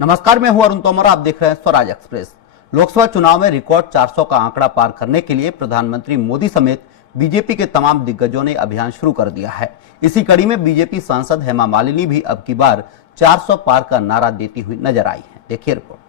नमस्कार, मैं हूं अरुण तोमर। आप देख रहे हैं स्वराज एक्सप्रेस। लोकसभा चुनाव में रिकॉर्ड 400 का आंकड़ा पार करने के लिए प्रधानमंत्री मोदी समेत बीजेपी के तमाम दिग्गजों ने अभियान शुरू कर दिया है। इसी कड़ी में बीजेपी सांसद हेमा मालिनी भी अब की बार 400 पार का नारा देती हुई नजर आई है। देखिए रिपोर्ट।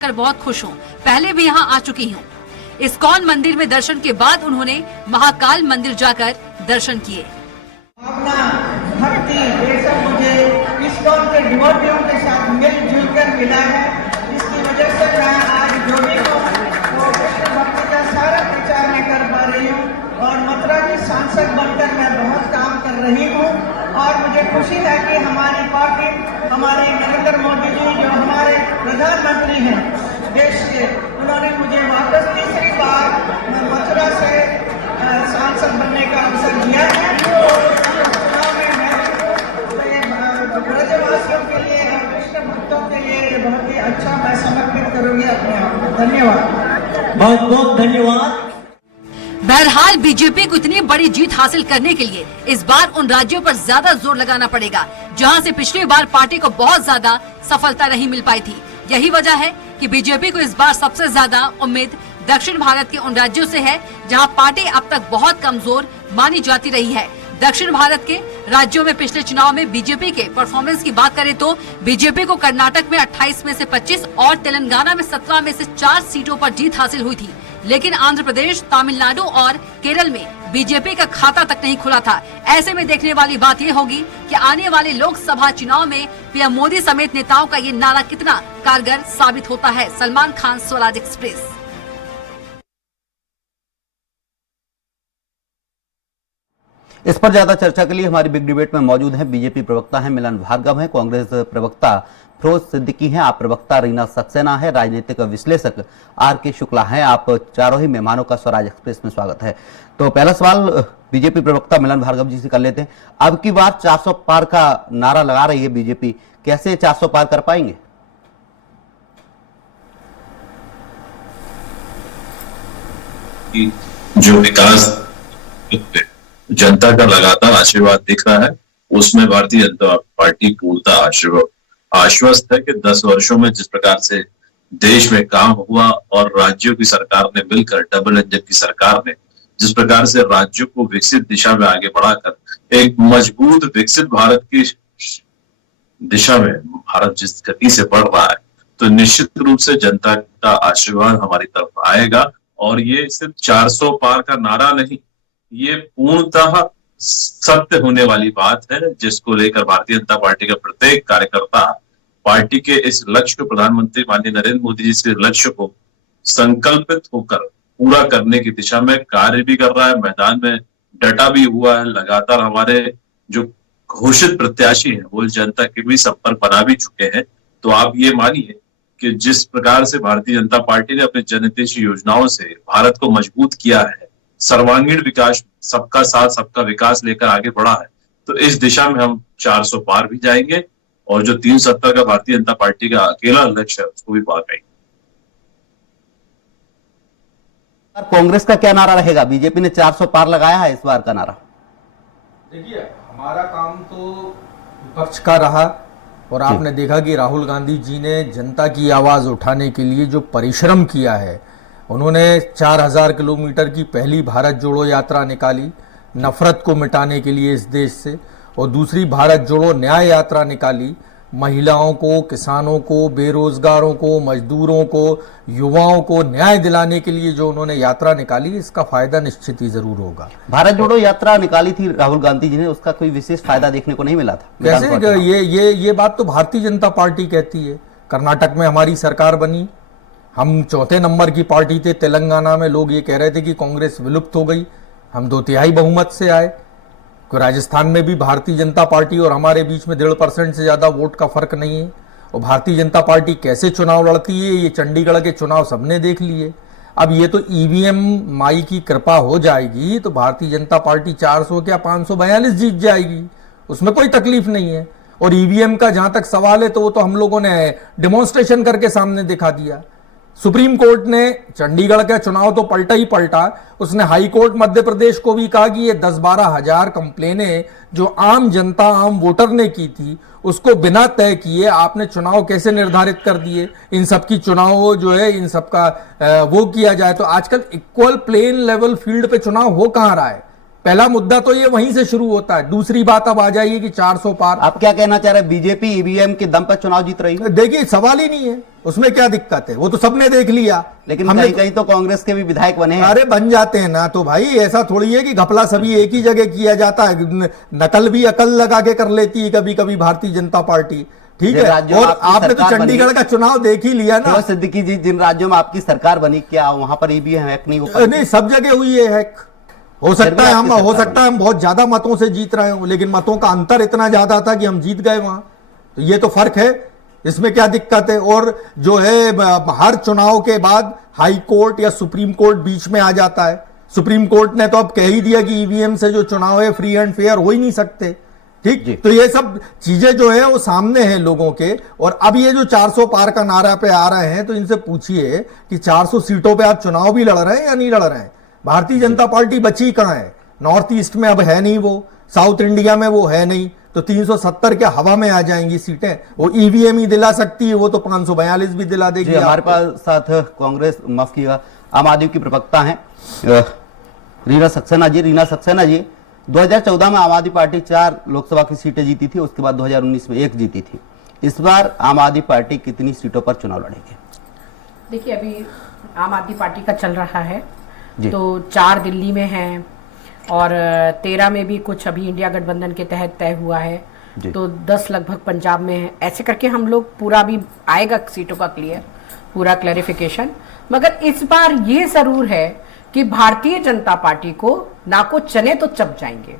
बहुत खुश हूँ। पहले भी यहाँ आ चुकी हूँ। इस्कॉन मंदिर में दर्शन के बाद उन्होंने महाकाल मंदिर जाकर दर्शन किए। भावना, भक्ति, ये सब मुझे इस्कॉन के डिवोटियों के साथ मिलजुल कर मिला है। इसकी वजह से मैं आज जो भी हूँ वो कृष्ण भक्ति का सारा प्रचार मैं कर पा रही हूँ और मथुरा की सांसद बनकर मैं बहुत काम कर रही हूँ। और मुझे खुशी है कि हमारी पार्टी, हमारे नरेंद्र मोदी जी जो हमारे प्रधानमंत्री हैं देश के, उन्होंने मुझे वापस तीसरी बार मथुरा से सांसद बनने का अवसर दिया है। चुनाव में मैं ब्रजवासियों के लिए और कृष्ण भक्तों के लिए बहुत ही अच्छा मैं समर्पित करूंगी अपने आप को। धन्यवाद, बहुत बहुत धन्यवाद। बहरहाल बीजेपी को इतनी बड़ी जीत हासिल करने के लिए इस बार उन राज्यों पर ज्यादा जोर लगाना पड़ेगा जहां से पिछली बार पार्टी को बहुत ज्यादा सफलता नहीं मिल पाई थी। यही वजह है कि बीजेपी को इस बार सबसे ज्यादा उम्मीद दक्षिण भारत के उन राज्यों से है जहां पार्टी अब तक बहुत कमजोर मानी जाती रही है। दक्षिण भारत के राज्यों में पिछले चुनाव में बीजेपी के परफॉर्मेंस की बात करें तो बीजेपी को कर्नाटक में 28 में से 25 और तेलंगाना में 17 में से 4 सीटों पर जीत हासिल हुई थी। लेकिन आंध्र प्रदेश, तमिलनाडु और केरल में बीजेपी का खाता तक नहीं खुला था। ऐसे में देखने वाली बात ये होगी कि आने वाले लोकसभा चुनाव में पीएम मोदी समेत नेताओं का ये नारा कितना कारगर साबित होता है। सलमान खान, स्वराज एक्सप्रेस। इस पर ज्यादा चर्चा के लिए हमारी बिग डिबेट में मौजूद हैं बीजेपी प्रवक्ता हैं मिलन भार्गव हैं, कांग्रेस प्रवक्ता फिरोज सिद्दीकी हैं, आप प्रवक्ता रीना सक्सेना है, राजनीतिक विश्लेषक आर के शुक्ला हैं। आप चारों ही मेहमानों का स्वराज एक्सप्रेस में स्वागत है। तो पहला सवाल बीजेपी प्रवक्ता मिलन भार्गव जी से कर लेते हैं। अब की बार 400 पार का नारा लगा रही है बीजेपी, कैसे 400 पार कर पाएंगे? जो विकास जनता का लगातार आशीर्वाद दिख रहा है उसमें भारतीय जनता पार्टी पूर्णतः आश्वस्त है कि 10 वर्षों में जिस प्रकार से देश में काम हुआ और राज्यों की सरकार ने मिलकर, डबल इंजन की सरकार ने जिस प्रकार से राज्यों को विकसित दिशा में आगे बढ़ाकर एक मजबूत विकसित भारत की दिशा में भारत जिस गति से बढ़ रहा है, तो निश्चित रूप से जनता का आशीर्वाद हमारी तरफ आएगा। और ये सिर्फ 400 पार का नारा नहीं, ये पूर्णतः सत्य होने वाली बात है जिसको लेकर भारतीय जनता पार्टी का प्रत्येक कार्यकर्ता पार्टी के इस लक्ष्य को, प्रधानमंत्री माननीय नरेंद्र मोदी जी के लक्ष्य को संकल्पित होकर पूरा करने की दिशा में कार्य भी कर रहा है, मैदान में डटा भी हुआ है। लगातार हमारे जो घोषित प्रत्याशी हैं वो जनता के भी संपर्क बना भी चुके हैं। तो आप ये मानिए कि जिस प्रकार से भारतीय जनता पार्टी ने अपने जनहितैषी योजनाओं से भारत को मजबूत किया है, सर्वांगीण विकास, सबका साथ सबका विकास लेकर आगे बढ़ा है, तो इस दिशा में हम 400 पार भी जाएंगे और जो 370 का भारतीय जनता पार्टी का अकेला लक्ष्य है उसको भी पार करेंगे। और कांग्रेस का क्या नारा रहेगा? बीजेपी ने 400 पार लगाया है इस बार का नारा। देखिए, हमारा काम तो विपक्ष का रहा और आपने देखा कि राहुल गांधी जी ने जनता की आवाज उठाने के लिए जो परिश्रम किया है, उन्होंने 4000 किलोमीटर की पहली भारत जोड़ो यात्रा निकाली नफरत को मिटाने के लिए इस देश से, और दूसरी भारत जोड़ो न्याय यात्रा निकाली महिलाओं को, किसानों को, बेरोजगारों को, मजदूरों को, युवाओं को न्याय दिलाने के लिए जो उन्होंने यात्रा निकाली, इसका फायदा निश्चित ही जरूर होगा। भारत जोड़ो यात्रा निकाली थी राहुल गांधी जी ने, उसका कोई विशेष फायदा देखने को नहीं मिला था। कैसे? ये बात तो भारतीय जनता पार्टी कहती है। कर्नाटक में हमारी सरकार बनी, हम चौथे नंबर की पार्टी थे। तेलंगाना में लोग ये कह रहे थे कि कांग्रेस विलुप्त हो गई, हम 2/3 बहुमत से आए। राजस्थान में भी भारतीय जनता पार्टी और हमारे बीच में 1.5% से ज्यादा वोट का फर्क नहीं है। और भारतीय जनता पार्टी कैसे चुनाव लड़ती है, ये चंडीगढ़ के चुनाव सबने देख लिए। अब ये तो ईवीएम माई की कृपा हो जाएगी तो भारतीय जनता पार्टी 400 क्या 542 जीत जाएगी, उसमें कोई तकलीफ नहीं है। और ईवीएम का जहां तक सवाल है तो वो तो हम लोगों ने डेमोन्स्ट्रेशन करके सामने दिखा दिया। सुप्रीम कोर्ट ने चंडीगढ़ का चुनाव तो पलटा ही पलटा, उसने हाई कोर्ट मध्य प्रदेश को भी कहा कि ये 10-12 हजार कंप्लेनें जो आम जनता, आम वोटर ने की थी, उसको बिना तय किए आपने चुनाव कैसे निर्धारित कर दिए। इन सब की चुनाव जो है, इन सब का वो किया जाए तो आजकल इक्वल प्लेन लेवल फील्ड पे चुनाव हो कहां रहा है? पहला मुद्दा तो ये वहीं से शुरू होता है। दूसरी बात अब आ जाइए कि 400 पार। आप क्या कहना चाह रहे हैं? बीजेपी ईवीएम के दम पर चुनाव जीत रही है? देखिए, सवाल ही नहीं है, उसमें क्या दिक्कत है, वो तो सबने देख लिया। लेकिन हमने कहीं कहीं तो कांग्रेस के भी विधायक बने हैं। अरे बन जाते हैं ना, तो भाई ऐसा थोड़ी है कि घपला सभी एक ही जगह किया जाता है। नकल भी अकल लगा के कर लेती है कभी कभी भारतीय जनता पार्टी, ठीक है। और आपने तो चंडीगढ़ का चुनाव देख ही लिया ना। सिद्दीकी जी, जिन राज्यों में आपकी सरकार बनी, क्या वहां पर ईवीएम हैक नहीं हो पाई? नहीं, सब जगह हुई है हैक। हो सकता है हम बहुत ज्यादा मतों से जीत रहे हो, लेकिन मतों का अंतर इतना ज्यादा था कि हम जीत गए वहां। तो ये तो फर्क है, इसमें क्या दिक्कत है? और जो है हर चुनाव के बाद हाई कोर्ट या सुप्रीम कोर्ट बीच में आ जाता है। सुप्रीम कोर्ट ने तो अब कह ही दिया कि ईवीएम से जो चुनाव है फ्री एंड फेयर हो ही नहीं सकते, ठीक। तो ये सब चीजें जो है वो सामने हैं लोगों के। और अब ये जो 400 पार का नारा पे आ रहे हैं, तो इनसे पूछिए कि 400 सीटों पे आप चुनाव भी लड़ रहे हैं या नहीं लड़ रहे हैं? भारतीय जनता पार्टी बची कहां है? नॉर्थ ईस्ट में अब है नहीं, वो साउथ इंडिया में वो है नहीं, तो 370 क्या हवा में आ जाएंगी सीटें? वो ईवीएम ही दिला सकती है, वो तो 542 भी दिला देगी। हमारे पास साथ कांग्रेस, माफ कीजिएगा, आम आदमी की प्रवक्ता हैं रीना सक्सेना जी। रीना सक्सेना जी, 2014 में आम आदमी पार्टी 4 लोकसभा की सीटें जीती थी, उसके बाद 2019 में 1 जीती थी। इस बार आम आदमी पार्टी कितनी सीटों पर चुनाव लड़ेगी? देखिए, अभी आम आदमी पार्टी का चल रहा है, तो 4 दिल्ली में हैं और 13 में भी कुछ अभी इंडिया गठबंधन के तहत तय हुआ है, तो 10 लगभग पंजाब में है। ऐसे करके हम लोग पूरा भी आएगा सीटों का पूरा क्लैरिफिकेशन। मगर इस बार ये जरूर है कि भारतीय जनता पार्टी को ना को चने तो चप जाएंगे,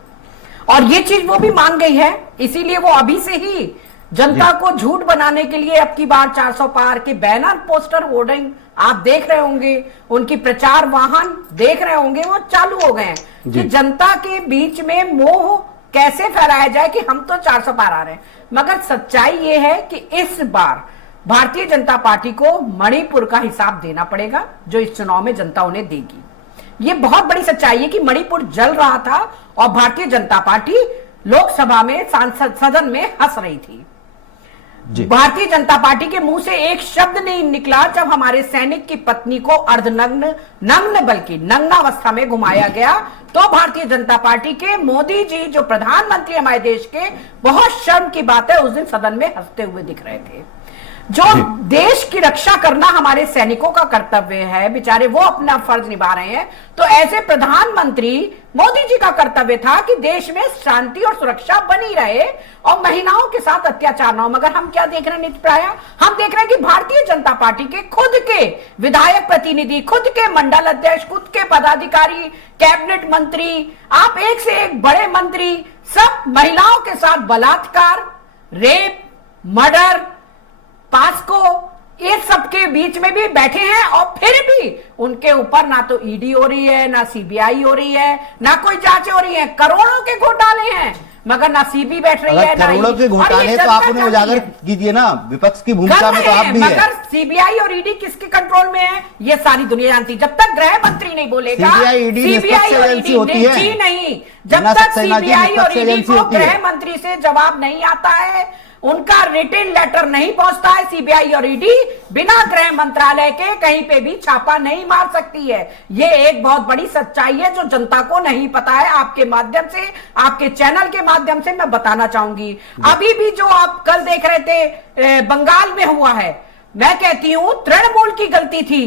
और ये चीज वो भी मान गई है। इसीलिए वो अभी से ही जनता को झूठ बनाने के लिए अब की बार 400 पार के बैनर, पोस्टर, होर्डिंग आप देख रहे होंगे, उनकी प्रचार वाहन देख रहे होंगे, वो चालू हो गए हैं कि जनता के बीच में मोह कैसे फैलाया जाए कि हम तो 400 पार आ रहे हैं। मगर सच्चाई ये है कि इस बार भारतीय जनता पार्टी को मणिपुर का हिसाब देना पड़ेगा, जो इस चुनाव में जनता उन्हें देगी। ये बहुत बड़ी सच्चाई है कि मणिपुर जल रहा था और भारतीय जनता पार्टी लोकसभा में, सांसद सदन में हंस रही थी। भारतीय जनता पार्टी के मुंह से एक शब्द नहीं निकला जब हमारे सैनिक की पत्नी को नग्न बल्कि नग्नावस्था में घुमाया गया, तो भारतीय जनता पार्टी के मोदी जी, जो प्रधानमंत्री हमारे देश के, बहुत शर्म की बात है, उस दिन सदन में हंसते हुए दिख रहे थे। जो देश की रक्षा करना हमारे सैनिकों का कर्तव्य है, बेचारे वो अपना फर्ज निभा रहे हैं, तो ऐसे प्रधानमंत्री मोदी जी का कर्तव्य था कि देश में शांति और सुरक्षा बनी रहे और महिलाओं के साथ अत्याचार न हो। मगर हम क्या देख रहे हैं नित्य प्राय? हम देख रहे हैं कि भारतीय जनता पार्टी के खुद के विधायक प्रतिनिधि, खुद के मंडल अध्यक्ष, खुद के पदाधिकारी, कैबिनेट मंत्री, आप एक से एक बड़े मंत्री, सब महिलाओं के साथ बलात्कार, रेप, मर्डर, पास्को, ये सबके बीच में भी बैठे हैं, और फिर भी उनके ऊपर ना तो ईडी हो रही है, ना सीबीआई हो रही है, ना कोई जांच हो रही है। करोड़ों के घोटाले हैं मगर ना सीबी बैठ रही है अगर ना करोड़ों के ED। और ये घोटाले तो जनता आप उन्हें चाहती उजागर है। कीजिए ना, विपक्ष की भूमिका में तो आप भी है। मगर सीबीआई और ईडी किसके कंट्रोल में है ये सारी दुनिया जानती है। जब तक गृह मंत्री नहीं बोलेगा सीबीआई ईडी निष्पक्ष एजेंसी होती है। जी नहीं, जब रीना तक सक्सेना जी सीबीआई और निष्पक्ष ईडी एजेंसी को होती है। गृह मंत्री से जवाब नहीं आता है, उनका रिटन लेटर नहीं पहुंचता है, सीबीआई और ईडी बिना गृह मंत्रालय के कहीं पे भी छापा नहीं मार सकती है। ये एक बहुत बड़ी सच्चाई है जो जनता को नहीं पता है। आपके माध्यम से, आपके चैनल के माध्यम से मैं बताना चाहूंगी। अभी भी जो आप कल देख रहे थे बंगाल में हुआ है, मैं कहती हूं तृणमूल की गलती थी,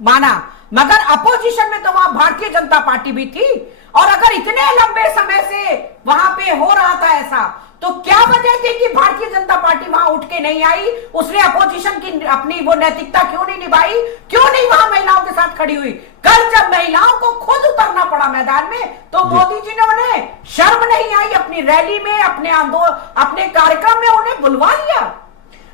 माना, मगर अपोजिशन में तो वहां भारतीय जनता पार्टी भी थी। और अगर इतने लंबे समय से वहां पे हो रहा था ऐसा, तो क्या वजह थी कि भारतीय जनता पार्टी वहां उठ के नहीं आई? उसने अपोजिशन की अपनी वो नैतिकता क्यों नहीं निभाई? क्यों नहीं वहां महिलाओं के साथ खड़ी हुई? कल जब महिलाओं को खुद उतरना पड़ा मैदान में, तो मोदी जी ने उन्हें शर्म नहीं आई? अपनी रैली में, अपने अपने कार्यक्रम में उन्हें बुलवा लिया।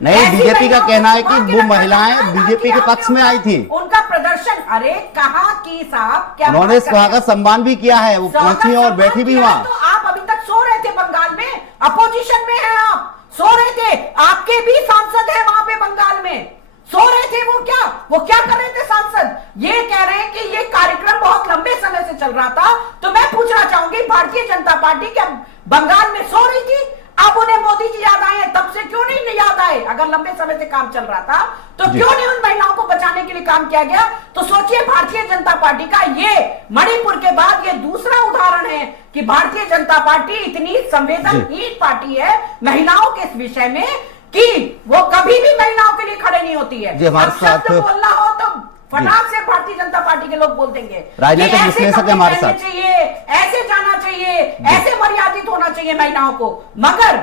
नहीं, बीजेपी का कहना है कि वो महिलाएं बीजेपी के पक्ष में आई थी। उनका प्रदर्शन, अरे कहा कि साहब क्या उन्होंने स्वागत सम्मान भी किया है, वो पहुंची और बैठी भी वहां। तो आप अभी तक सो रहे थे बंगाल में, अपोजिशन में हैं आप, सो रहे थे। आपके भी सांसद हैं वहां पे बंगाल में, सो रहे थे। वो क्या कर रहे थे सांसद? ये कह रहे हैं कि ये कार्यक्रम बहुत लंबे समय से चल रहा था। तो मैं पूछना चाहूंगी, भारतीय जनता पार्टी क्या बंगाल में सो रही थी? अब उन्हें मोदी जी याद आए, तब से क्यों नहीं याद आए? अगर लंबे समय से काम चल रहा था तो क्यों नहीं उन महिलाओं को बचाने के लिए काम किया गया? तो सोचिए, भारतीय जनता पार्टी का ये मणिपुर के बाद ये दूसरा उदाहरण है कि भारतीय जनता पार्टी इतनी संवेदनहीन पार्टी है महिलाओं के इस विषय में कि वो कभी भी महिलाओं के लिए खड़े नहीं होती है। हमारे साथ बोलना हो तो फटाक से भारतीय जनता पार्टी के लोग बोल देंगे, राजनीतिक विश्लेषक हमारे साथ, चाहिए ऐसे जाना चाहिए, ऐसे मर्यादित होना चाहिए महिलाओं को। मगर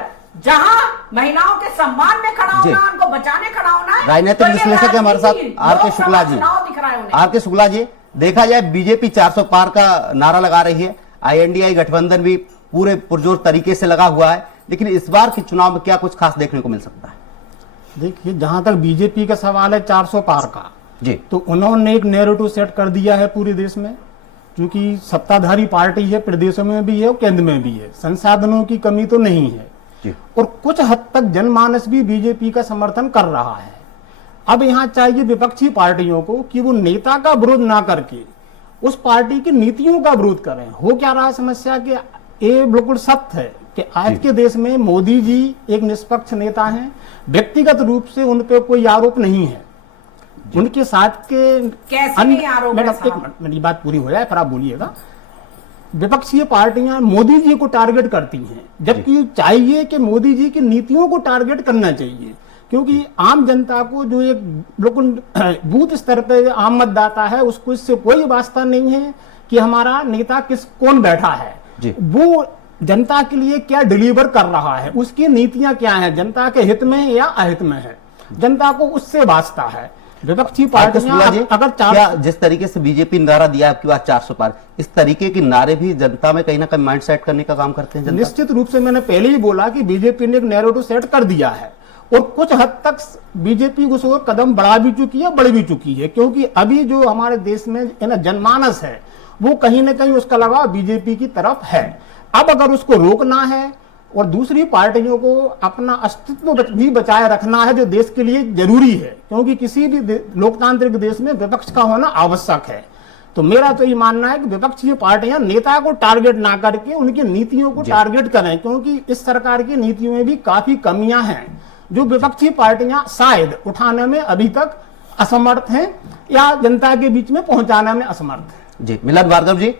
जहां महिलाओं के सम्मान में खड़ा होना, उनको बचाने खड़ा होना है, राजनीतिक विश्लेषक हमारे साथ आर के शुक्ला जी। दिख रहा है आर के शुक्ला जी, देखा जाए बीजेपी 400 पार का नारा लगा रही है, INDI गठबंधन भी पूरे पुरजोर तरीके से लगा हुआ है, लेकिन इस बार के चुनाव में क्या कुछ खास देखने को मिल सकता है? देखिए, जहां तक बीजेपी का सवाल है 400 पार का जी, तो उन्होंने एक नैरेटिव सेट कर दिया है पूरे देश में, क्योंकि सत्ताधारी पार्टी है, प्रदेशों में भी है और केंद्र में भी है, संसाधनों की कमी तो नहीं है जी। और कुछ हद तक जनमानस भी बीजेपी का समर्थन कर रहा है। अब यहाँ चाहिए विपक्षी पार्टियों को कि वो नेता का विरोध ना करके उस पार्टी की नीतियों का विरोध करें। हो क्या रहा है समस्या कि ये बिल्कुल सत्य है कि आज के देश में मोदी जी एक निष्पक्ष नेता हैं, व्यक्तिगत रूप से उन पे कोई आरोप नहीं है। उनके साथ के कैसे नहीं आरोप है? मेरी बात पूरी हो जाए फिर आप बोलिएगा। विपक्षीय पार्टियां मोदी जी को टारगेट करती हैं, जबकि चाहिए कि मोदी जी की नीतियों को टारगेट करना चाहिए, क्योंकि आम जनता को जो एक बिल्कुल बूथ स्तर पे आम मतदाता है उसको इससे कोई वास्ता नहीं है कि हमारा नेता कौन बैठा है, वो जनता के लिए क्या डिलीवर कर रहा है, उसकी नीतियां क्या हैं, जनता के हित में या अहित में है, जनता को उससे वास्ता है। विपक्षी पार्टियां अगर क्या जिस तरीके से बीजेपी नारा दिया आपकी बात 400 पार, इस तरीके के नारे भी जनता में कहीं ना कहीं माइंड सेट करने का काम करते हैं? निश्चित रूप से मैंने पहले ही बोला कि बीजेपी ने एक नैरेटिव सेट कर दिया है और कुछ हद तक बीजेपी उस ओर कदम बढ़ा भी चुकी है, बढ़ भी चुकी है, क्योंकि अभी जो हमारे देश में जनमानस है वो कहीं ना कहीं उसका लगाव बीजेपी की तरफ है। अब अगर उसको रोकना है और दूसरी पार्टियों को अपना अस्तित्व भी बचाए रखना है, जो देश के लिए जरूरी है, क्योंकि किसी भी लोकतांत्रिक देश में विपक्ष का होना आवश्यक है, तो मेरा तो ये मानना है कि विपक्षी पार्टियां नेता को टारगेट ना करके उनकी नीतियों को टारगेट करें, क्योंकि इस सरकार की नीतियों में भी काफी कमियां हैं जो विपक्षी पार्टियां शायद उठाने में अभी तक असमर्थ हैं या जनता के बीच में पहुंचाने में असमर्थ है। जी, मिलन भार्गव जी,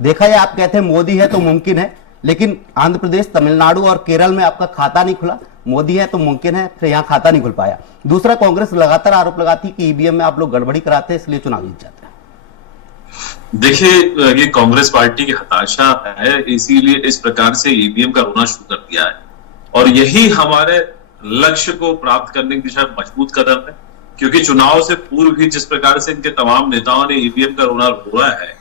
देखा जाए आप कहते हैं मोदी है तो मुमकिन है, लेकिन आंध्र प्रदेश, तमिलनाडु और केरल में आपका खाता नहीं खुला। मोदी है तो मुमकिन है, फिर यहाँ खाता नहीं खुल पाया। दूसरा, कांग्रेस लगातार आरोप लगाती कि ईवीएम में आप लोग गड़बड़ी कराते हैं, इसलिए चुनाव जीत जाते हैं। देखिए, ये कांग्रेस पार्टी की हताशा है, इसीलिए इस प्रकार से ईवीएम का रोना शुरू कर दिया है, और यही हमारे लक्ष्य को प्राप्त करने की दिशा में मजबूत कदम है, क्योंकि चुनाव से पूर्व ही जिस प्रकार से इनके तमाम नेताओं ने ईवीएम का रोना रोया है,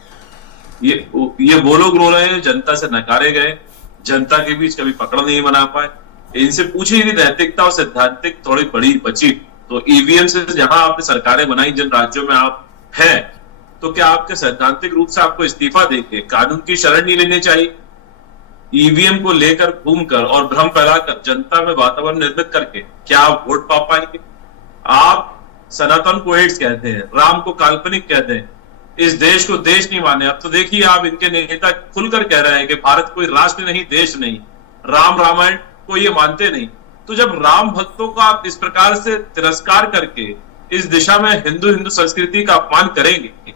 ये वो लोग रो रहे हैं जनता से नकारे गए, जनता के बीच कभी पकड़ नहीं बना पाए। इनसे पूछे यदि नैतिकता और सैद्धांतिक थोड़ी बड़ी बची तो ईवीएम से जहां आपने सरकारें बनाई, जिन राज्यों में आप हैं, तो क्या आपके सैद्धांतिक रूप से आपको इस्तीफा देके कानून की शरण नहीं लेनी चाहिए? ईवीएम को लेकर घूमकर और भ्रम फैलाकर जनता में वातावरण निर्मित करके क्या आप वोट पा पाएंगे? आप सनातन को एड्स कहते हैं, राम को काल्पनिक कहते हैं, इस देश को देश नहीं माने। अब तो देखिए आप इनके नेता खुलकर कह रहे हैं कि भारत कोई राष्ट्र नहीं, देश नहीं, राम रामायण को ये मानते नहीं। तो जब राम भक्तों का आप इस प्रकार से तिरस्कार करके इस दिशा में हिंदू संस्कृति का अपमान करेंगे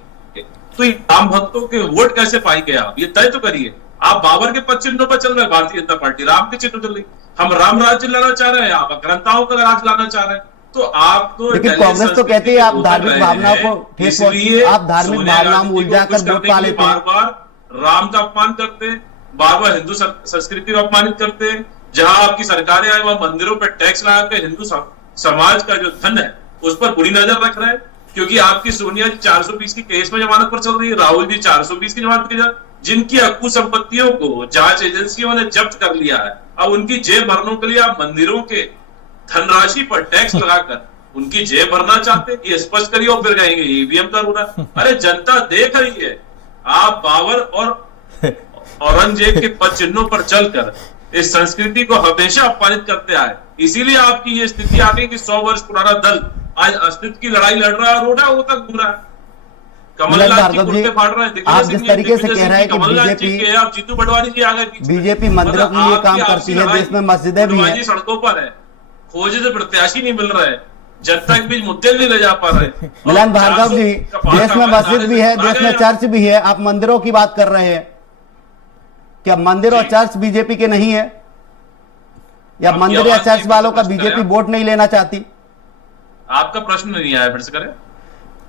तो राम भक्तों के वोट कैसे पाएंगे आप? ये तय तो करिए। आप बाबर के पद चिन्हों पर चल रहे हैं, भारतीय जनता पार्टी राम के चिन्ह चल रही, हम राम राज्य लाना चाह रहे हैं, आप अग्रंथाओं का राज लाना चाह रहे हैं। तो आप तो लेकिन कांग्रेस तो कहती है आप धार्मिक भावनाओं को ठेस पहुंचाते, आप धार्मिक भावनाओं में उलझा कर वोट पा लेते हैं। बार बार राम का अपमान करते हैं, बार बार हिंदू संस्कृति को अपमानित करते हैं। जहां आपकी सरकारें आए वहां मंदिरों पर टैक्स लगाकर हिंदू समाज का जो धन है उस पर बुरी नजर रख रहे हैं। क्योंकि आपकी सोनिया जी 420 की केस में जमानत पर चल रही है, राहुल जी 420 की जमानत पर, जिनकी अक्कू संपत्तियों को जांच एजेंसियों ने जब्त कर लिया है। अब उनकी जेब भरने के लिए आप मंदिरों के धनराशि पर टैक्स लगाकर उनकी जेब भरना चाहते, ये स्पष्ट करिए और फिर कहेंगे ईवीएम का रोना। अरे जनता देख रही है, आप बाबर और औरंगजेब के पद चिन्हों पर चलकर इस संस्कृति को हमेशा अपमानित करते आए। इसीलिए आपकी ये स्थिति आ गई कि 100 वर्ष पुराना दल आज अस्तित्व की लड़ाई लड़ रहा है, रोड़ा वो तक घूम रहा है। कमलनाथ जी कुर्ते फाड़ रहे हैं। आप जिस तरीके से कह रहे हैं कि आप जीतू पटवारी जी आ गए, बीजेपी मंदिरों के लिए काम करती है, देश में मस्जिदें भी हैं, सड़कों पर है, खोजे से प्रत्याशी नहीं मिल रहे, जनता के बीच मुद्दे नहीं ले जा पा रहे। मिलन भार्गव जी, देश में मस्जिद भी है, देश में चर्च भी है, आप मंदिरों की बात कर रहे हैं। क्या मंदिर और चर्च बीजेपी के नहीं है? या मंदिर या चर्च वालों का बीजेपी वोट नहीं लेना चाहती? आपका प्रश्न नहीं आया, फिर से करें।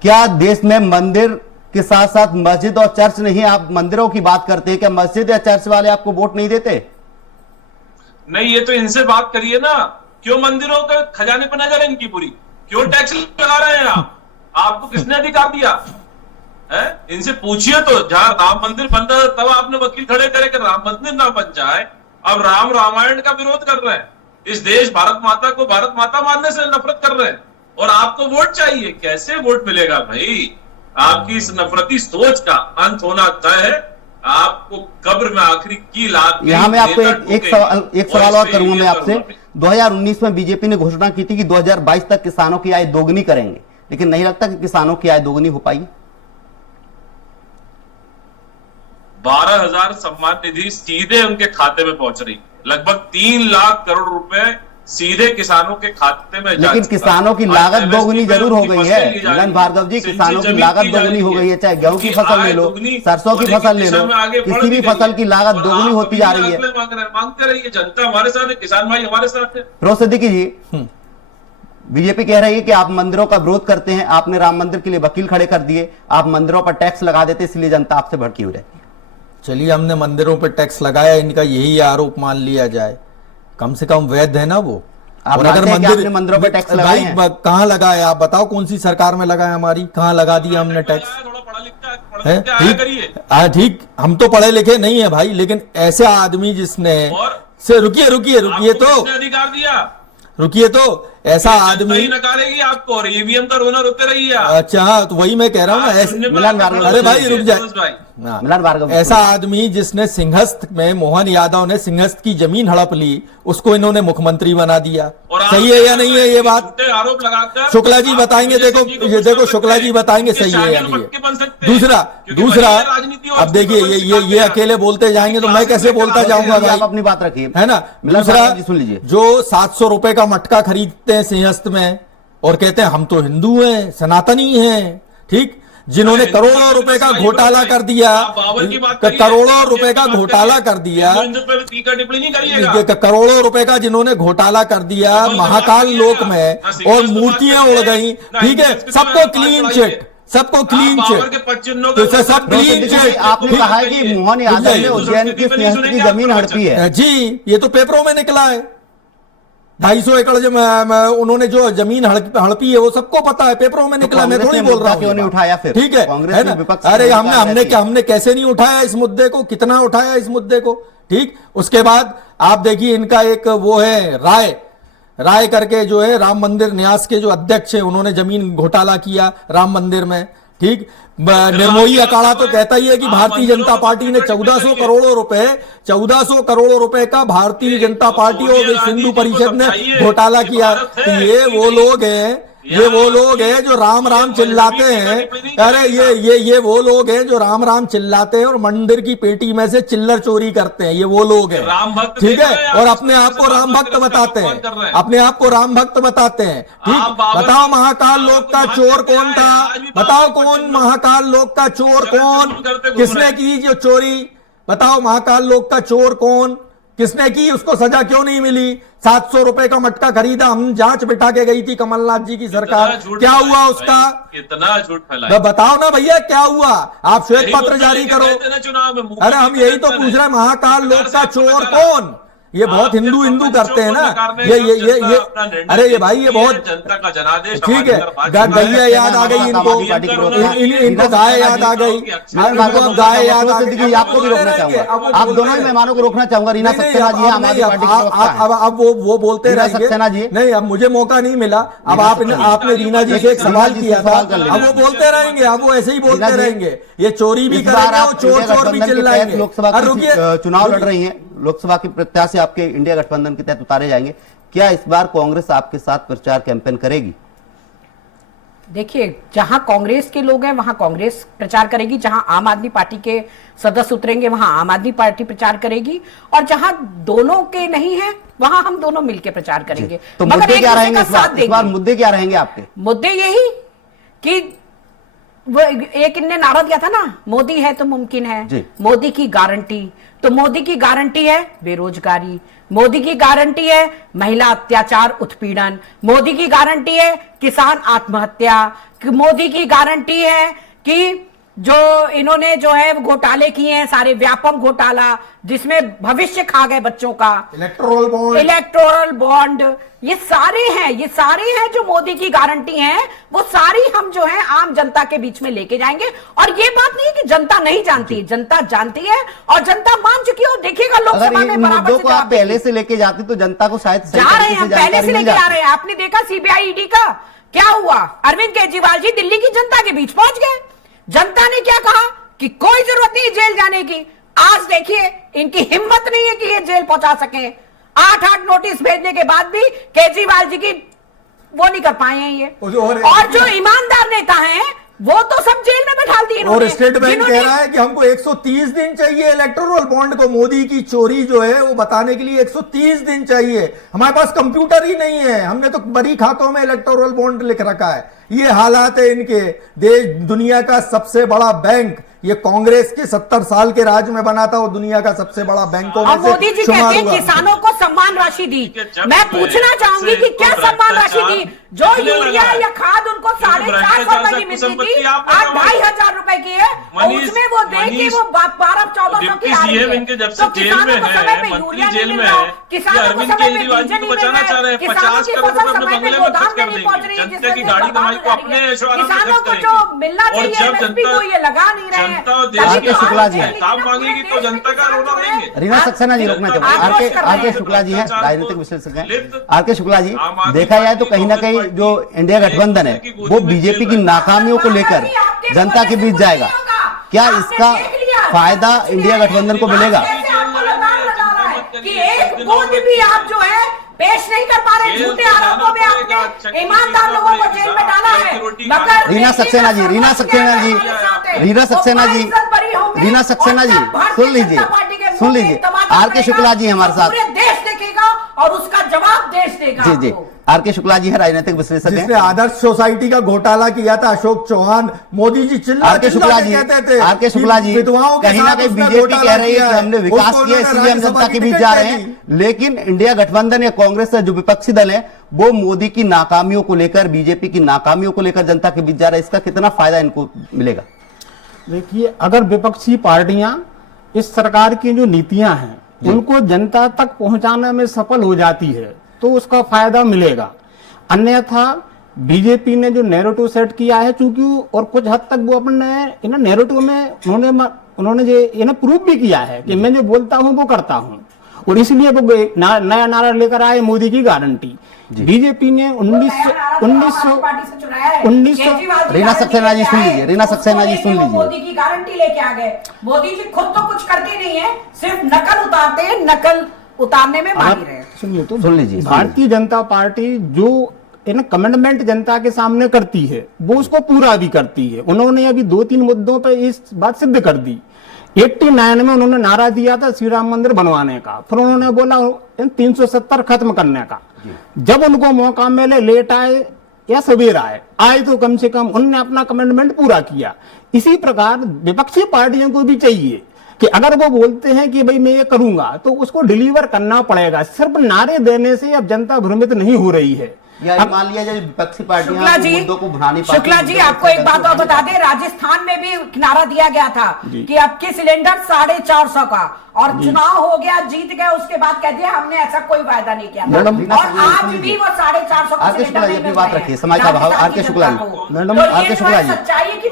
क्या देश में मंदिर के साथ साथ मस्जिद और चर्च नहीं? आप मंदिरों की बात करते हैं, क्या मस्जिद या चर्च वाले आपको वोट नहीं देते? नहीं, ये तो इनसे बात करिए ना, क्यों मंदिरों के खजाने पर नजर है इनकी पूरी, क्यों टैक्स लगा रहे हैं आप? आपको किसने अधिकार दिया है? इनसे पूछिए तो। जहां राम मंदिर बनता था तब आपने वकील खड़े करे कि राम मंदिर ना बन जाए, अब राम रामायण का विरोध कर रहे हैं। इस देश भारत माता को भारत माता मानने से नफरत कर रहे हैं और आपको वोट चाहिए। कैसे वोट मिलेगा भाई? आपकी इस नफरती सोच का अंत होना तय है। आपको कब्र में आखिरी की लात। यहाँ मैं आपको एक सवाल और करूंगा मैं आपसे। 2019 में बीजेपी ने घोषणा की थी कि 2022 तक किसानों की आय दोगुनी करेंगे, लेकिन नहीं लगता कि किसानों की आय दोगुनी हो पाई? 12,000 सम्मान निधि सीधे उनके खाते में पहुंच रही, लगभग 3 लाख करोड़ रुपए सीधे किसानों के खाते में। लेकिन किसानों की लागत दोगुनी जरूर हो गई है मिलन भार्गव जी, किसानों की लागत दोगुनी हो गई है। चाहे गेहूं की फसल ले लो, सरसों की फसल ले लो, किसी भी फसल की लागत दोगुनी होती जा रही है। मांगते रहिए, जनता हमारे साथ है, किसान भाई हमारे साथ है। फिरोज सिद्दीकी जी, बीजेपी कह रही है कि आप मंदिरों का विरोध करते हैं, आपने राम मंदिर के लिए वकील खड़े कर दिए, आप मंदिरों पर टैक्स लगा देते, इसलिए जनता आपसे भड़की हो रहती है। चलिए, हमने मंदिरों पर टैक्स लगाया, इनका यही आरोप मान लिया जाए, कम से कम वैध है ना वो। और अगर मंदिरों पे टैक्स लगाए हैं, कहाँ लगाया? आप बताओ, कौन सी सरकार में लगाया हमारी? कहाँ लगा दिया हमने टैक्स? ठीक, हम तो पढ़े लिखे नहीं है भाई, लेकिन ऐसे आदमी जिसने से रुकिए तो अधिकार दिया, रुकिए तो ऐसा आदमी नकारेगी आपको और ईवीएम का रोना रोते रहिए। अच्छा, तो वही मैं कह रहा हूँ ना, ऐसे। अरे भाई रुक जाए। ऐसा आदमी जिसने सिंहस्थ में, मोहन यादव ने सिंहस्थ की जमीन हड़प ली, उसको इन्होंने मुख्यमंत्री बना दिया। सही है या नहीं है ये बात? आरोप लगाकर शुक्ला जी बताएंगे। देखो शुक्ला जी बताएंगे सही है या नहीं है। दूसरा अब देखिए, ये अकेले बोलते जाएंगे तो मैं कैसे बोलता जाऊंगा भाई? आप अपनी बात रखिए, है ना। दूसरा, सुन लीजिए, जो 700 रुपए का मटका खरीदते हैं सिंहस्थ में और कहते हैं हम तो हिंदू हैं, सनातनी हैं, ठीक, जिन्होंने करोड़ों रुपए का घोटाला कर दिया, करोड़ों रुपए का घोटाला कर दिया, करोड़ों रुपए का जिन्होंने घोटाला कर दिया महाकाल लोक में, और मूर्तियां उड़ गई, ठीक है, सबको क्लीन चिट, सबको क्लीन चिट, तो सब क्लीन चिट। आपने कहा है कि मोहन यादव ने उज्जैन की सिंहस्थ की जमीन हड़पी है। जी, ये तो पेपरों में निकला है। 250 एकड़ जो उन्होंने जो जमीन हड़पी है वो सबको पता है, पेपरों में निकला। मैं थोड़ी बोल रहा हूँ, क्यों नहीं उठाया फिर? ठीक है ना। अरे हमने कैसे नहीं उठाया इस मुद्दे को, कितना उठाया इस मुद्दे को, ठीक। उसके बाद आप देखिए, इनका एक वो है राय करके जो है राम मंदिर न्यास के जो अध्यक्ष है, उन्होंने जमीन घोटाला किया राम मंदिर में, ठीक। निर्मोही अखाड़ा तो कहता ही है कि भारतीय जनता पार्टी ने 1400 करोड़ रुपए का भारतीय जनता पार्टी और विश्व हिंदू परिषद ने घोटाला किया। तो ये वो लोग हैं जो राम राम चिल्लाते हैं। अरे ये वो लोग हैं जो राम राम चिल्लाते हैं और मंदिर की पेटी में से चिल्लर चोरी करते हैं। ये वो लोग हैं, ठीक है, और अपने आप को राम भक्त बताते हैं, अपने आप को राम भक्त बताते हैं। ठीक, बताओ महाकाल लोक का चोर कौन था? बताओ कौन महाकाल लोक का चोर कौन? किसने की जो चोरी? बताओ महाकाल लोक का चोर कौन? किसने की? उसको सजा क्यों नहीं मिली? 700 रुपए का मटका खरीदा, हम जांच बिठा के गई थी कमलनाथ जी की सरकार, क्या हुआ उसका? कितना झूठ फैलाया? बताओ ना भैया क्या हुआ? आप श्वेत पत्र जारी करो। अरे हम यही तो पूछ रहे हैं, महाकाल लोक का चोर कौन? ये बहुत हिंदू करते हैं ना, ये अरे ये भाई ये बहुत जनता का जनादेश, ठीक है। गैया याद आ गई इनको गाय याद आ गई, गाय याद आ गई। आपको भी रोकना चाहूंगा, आप दोनों ही मेहमानों को रोकना चाहूंगा। रीना सक्सेना जी आम आदमी पार्टी की, अब वो बोलते रहेंगे। नहीं, अब मुझे मौका नहीं मिला। अब आपने रीना जी से एक सवाल किया था, अब वो बोलते रहेंगे, अब वो ऐसे ही बोलते रहेंगे। ये चोरी भी करेंगे और चोर भी चिल्लाएंगे। लोकसभा चुनाव लड़ रही है, लोकसभा की प्रत्याशी आपके इंडिया गठबंधन के तहत उतारे जाएंगे, क्या इस बार कांग्रेस आपके साथ प्रचार कैंपेन करेगी? देखिए, जहां कांग्रेस के लोग हैं वहां कांग्रेस प्रचार करेगी, जहां आम आदमी पार्टी के सदस्य उतरेंगे वहां आम आदमी पार्टी प्रचार करेगी, और जहां दोनों के नहीं है वहां हम दोनों मिलकर प्रचार करेंगे। तो मुद्दे क्या रहेंगे इस बार? मुद्दे क्या रहेंगे आपके? मुद्दे यही कि वो एक इनने नारा दिया था ना, मोदी है तो मुमकिन है, मोदी की गारंटी। तो मोदी की गारंटी है बेरोजगारी, मोदी की गारंटी है महिला अत्याचार उत्पीड़न, मोदी की गारंटी है किसान आत्महत्या, मोदी की गारंटी है कि जो इन्होंने जो है घोटाले किए हैं सारे, व्यापम घोटाला जिसमें भविष्य खा गए बच्चों का, इलेक्टोरल बॉन्ड, ये सारे हैं जो मोदी की गारंटी हैं, वो सारी हम जो है आम जनता के बीच में लेके जाएंगे। और ये बात नहीं कि जनता नहीं जानती, जनता जानती है और जनता मान चुकी है। और देखिएगा लोकसभा में बराबर से आप पहले से लेके जाती तो जनता को शायद जा रहे हैं, हम पहले से लेके आ रहे हैं। आपने देखा सीबीआई ईडी का क्या हुआ? अरविंद केजरीवाल जी दिल्ली की जनता के बीच पहुंच गए। जनता ने क्या कहा कि कोई जरूरत नहीं जेल जाने की। आज देखिए इनकी हिम्मत नहीं है कि ये जेल पहुंचा सके। 8 नोटिस भेजने के बाद भी केजरीवाल जी की वो नहीं कर पाए हैं ये। और जो ईमानदार नेता हैं वो तो सब जेल में बैठा दिए। और स्टेट बैंक कह रहा है कि हमको 130 दिन चाहिए इलेक्टोरल बॉन्ड को, मोदी की चोरी जो है वो बताने के लिए 130 दिन चाहिए। हमारे पास कंप्यूटर ही नहीं है, हमने तो बड़ी खातों में इलेक्टोरल बॉन्ड लिख रखा है। ये हालात है इनके। देश दुनिया का सबसे बड़ा बैंक, ये कांग्रेस के 70 साल के राज में बना था, वो दुनिया का सबसे बड़ा बैंकों में से मोदी जी कहते हैं किसानों को सम्मान राशि दी। मैं पूछना चाहूंगी कि क्या सम्मान राशि दी? जो यूरिया या खाद उनको 450 रुपए की मिलती थी, आज 2500 रुपए की है, और उसमें वो देके वो 1200-1400 की आ रही है। तो किसानों को समय पे यूरिया नहीं मिल रहा, किसानों को समय पे डीजल नहीं मिल रहा है, किसानों की फसल समय पे गोदाम में नहीं पहुंच रही है, किसानों को जो मिलना चाहिए एमएसपी को ये लगा नहीं रहे हैं। आर.के. शुक्ला जी हैं, मांगेगी तो जनता का रोना देंगे। रीना सक्सेना जी रोकना चाहूंगा। आर.के. शुक्ला जी हैं, राजनीतिक विश्लेषक हैं। आर.के. शुक्ला जी, देखा जाए तो कहीं ना कहीं जो इंडिया गठबंधन है वो बीजेपी की नाकामियों को लेकर जनता के बीच जाएगा, क्या इसका फायदा इंडिया गठबंधन को मिलेगा? कि एक बूंद भी आप जो है पेश नहीं कर पा रहे, झूठे आरोपों में आपने ईमानदार लोगों को जेल में डाला है। मगर रीना सक्सेना जी, रीना सक्सेना जी, रीना सक्सेना जी, रीना सक्सेना जी, सुन लीजिए आर.के. शुक्ला जी हमारे साथ। पूरे देश देखेगा और उसका जवाब देश देगा। जी जी, आर.के. शुक्ला जी है, राजनीतिक विश्लेषक हैं। जिसने आदर्श सोसाइटी का घोटाला किया था अशोक चौहान, मोदी जी आर.के. शुक्ला जी कहते थे, आर.के. शुक्ला जी कहीं ना कहीं बीजेपी कह रही है कि हमने विकास किया इसलिए हम जनता के बीच जा रहे हैं, लेकिन इंडिया गठबंधन या कांग्रेस जो विपक्षी दल है वो मोदी की नाकामियों को लेकर, बीजेपी की नाकामियों को लेकर जनता के बीच जा रहा है, इसका कितना फायदा इनको मिलेगा? देखिए, अगर विपक्षी पार्टियां इस सरकार की जो नीतियां हैं उनको जनता तक पहुंचाने में सफल हो जाती है तो उसका फायदा मिलेगा। अन्यथा बीजेपी ने जो नैरेटिव सेट किया है, चूंकि और कुछ हद तक वो अपने नैरेटिव में उन्होंने जो प्रूव भी किया है कि मैं जो बोलता हूं वो करता हूं, और इसलिए वो नया नारा लेकर आए मोदी की गारंटी। बीजेपी ने 1900 रीना सक्सेना जी सुन लीजिए, रीना सक्सेना जी सुन लीजिए। मोदी की गारंटी लेके आ गए। मोदी जी खुद तो कुछ करते नहीं है, सिर्फ नकल उतारते हैं, नकल उतारने में माहिर है। सुनिए तो सुन लीजिए। भारतीय जनता पार्टी जो कमिटमेंट जनता के सामने करती है वो उसको पूरा भी करती है। उन्होंने अभी 2-3 मुद्दों पे इस बात सिद्ध कर दी। 89 में उन्होंने नारा दिया था श्री राम मंदिर बनवाने का, फिर उन्होंने बोला 370 खत्म करने का। जब उनको मौका मिले, लेट आए या सवेरा आए तो कम से कम उन्होंने अपना कमिटमेंट पूरा किया। इसी प्रकार विपक्षी पार्टियों को भी चाहिए कि अगर वो बोलते हैं कि भाई मैं ये करूंगा तो उसको डिलीवर करना पड़ेगा। सिर्फ नारे देने से अब जनता भ्रमित नहीं हो रही है। या मान लिया जाए विपक्षी पार्टियां मुद्दों को भुनानी पाती, शुक्ला जी आपको एक बात और बता दें, राजस्थान में भी नारा दिया गया था कि आपके सिलेंडर 450 का, और चुनाव हो गया, जीत गए, उसके बाद कह दिया हमने ऐसा कोई वायदा नहीं किया था। और आज भी वो 450 का सिलेंडर अपनी बात रखिए, समय का भाव। आर के शुक्ला जी, मैडम आर के शुक्ला जी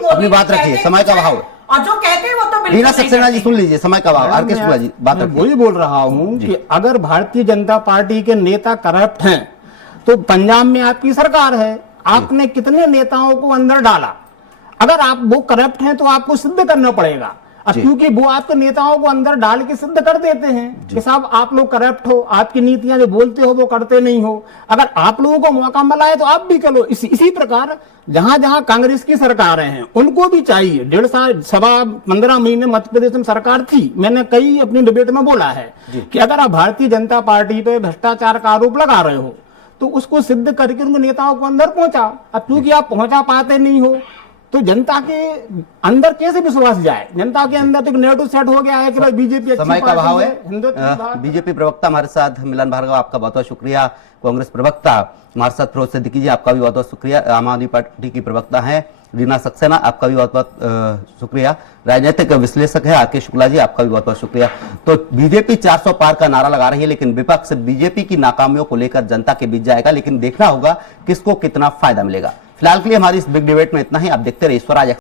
अपनी बात रखिए, समय का भाव। और जो कहते हैं वो तो रीना सक्सेना जी सुन लीजिए, समय का भाव। आर के शुक्ला जी बात रखिए। वही बोल रहा हूँ कि अगर भारतीय जनता पार्टी के नेता करप्ट हैं तो पंजाब में आपकी सरकार है, आपने कितने नेताओं को अंदर डाला। अगर आप वो करप्ट हैं तो आपको सिद्ध करना पड़ेगा। अब क्योंकि वो आपके नेताओं को अंदर डाल के सिद्ध कर देते हैं कि साहब आप लोग करप्ट हो, आपकी नीतियां जो बोलते हो वो करते नहीं हो। अगर आप लोगों को मौका मिला है तो आप भी करो। इसी प्रकार जहां जहां कांग्रेस की सरकारें हैं उनको भी चाहिए। 1.5 साल 15 महीने मध्य प्रदेश में सरकार थी, मैंने कई अपनी डिबेट में बोला है कि अगर आप भारतीय जनता पार्टी पे भ्रष्टाचार का आरोप लगा रहे हो तो उसको सिद्ध करके उनके नेताओं को अंदर पहुंचा। अब क्योंकि आप पहुंचा पाते नहीं हो तो जनता के अंदर कैसे विश्वास जाए। जनता के अंदर तो नेगेटिव सेट हो गया है कि भाई बीजेपी समय का भाव है। बीजेपी प्रवक्ता हमारे साथ मिलन भार्गव, आपका बहुत बहुत शुक्रिया। कांग्रेस प्रवक्ता हमारे साथ फिरोज सिद्दीकी जी, आपका भी बहुत बहुत शुक्रिया। आम आदमी पार्टी की प्रवक्ता है रीना सक्सेना, आपका भी बहुत बहुत शुक्रिया। राजनीतिक विश्लेषक है आर के शुक्ला जी, आपका भी बहुत बहुत शुक्रिया। तो बीजेपी 400 पार का नारा लगा रही है, लेकिन विपक्ष बीजेपी की नाकामियों को लेकर जनता के बीच जाएगा, लेकिन देखना होगा किसको कितना फायदा मिलेगा। फिलहाल के लिए हमारी इस बिग डिबेट में इतना ही। आप देखते रहिए स्वराज।